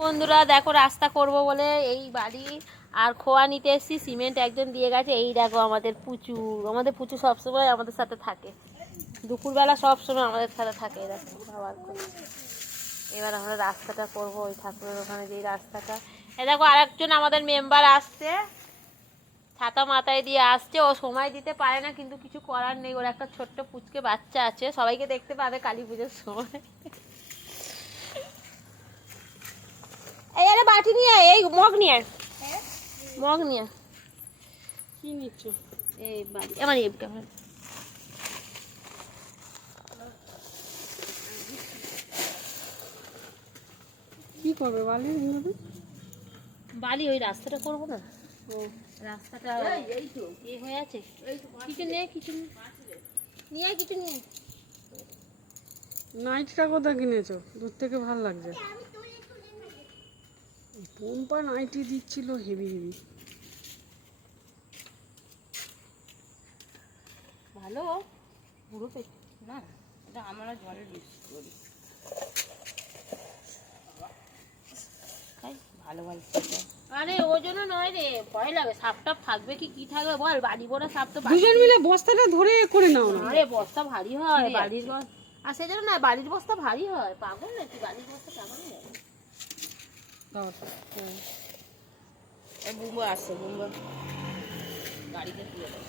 বন্ধুরা দেখো রাস্তা করব বলে এই বাড়ি আর খোয়া নিতে এসেছি। সিমেন্ট একজন দিয়ে গেছে। এই দেখো আমাদের পুচু সবসময় আমাদের সাথে থাকে, দুপুরবেলা সবসময় আমাদের সাথে থাকে। দেখো বাবার এবার আমরা রাস্তাটা করব ওই ঠাকুরের ওখানে যেই রাস্তাটা। এ দেখো আরেকজন আমাদের মেম্বার আসছে, ছাতা মাথায় দিয়ে আসছে। ও সময় দিতে পারে না, কিন্তু কিছু করার নেই। ওর একটা ছোট্ট পুচকে বাচ্চা আছে, সবাইকে দেখতে পাবে কালী পুজোর সময়। এই আরে বাটি নিয়ে আয়, এই মগ নিয়ে আয়, মগ নিয়ে আয়। কি নিচ্ছ? এই বাড়ি আমার এই ক্যামেরা কি করবে বালি এভাবে? বালি ওই রাস্তাটা করবো না? ও রাস্তাটা এই তো এ হয়ে আছে। কিছু নেই, কিছু নেই, নিয়ে আয়, কিছু নিয়ে আয়। নাইটটা কোথায় কিনেছো? দূর থেকে ভালো লাগছে। পম্পা নাইটি দিচ্ছিল হেভি হেভি। ভালো পুরো পেট না, এটা আমরা জলের বিস্কুট করি, ভালো ভালো। আরে ওজনও নয় রে, ভয় লাগে। সাপ টাপ থাকবে কি থাকবে বল, বাড়ি ভরা সাপ তো। দুজন মিলে বস্তাটা ধরে করে নাও না। আরে বস্তা ভারী হয় বাড়ির বস্তা। আর সেই জন্য না, বাড়ির বস্তা ভারী হয়। পাগল নাকি, বাড়ির বস্তা কেমন হয়। বুম্বা আসছে, বুম্বা গাড়িতে তুলে দেয়।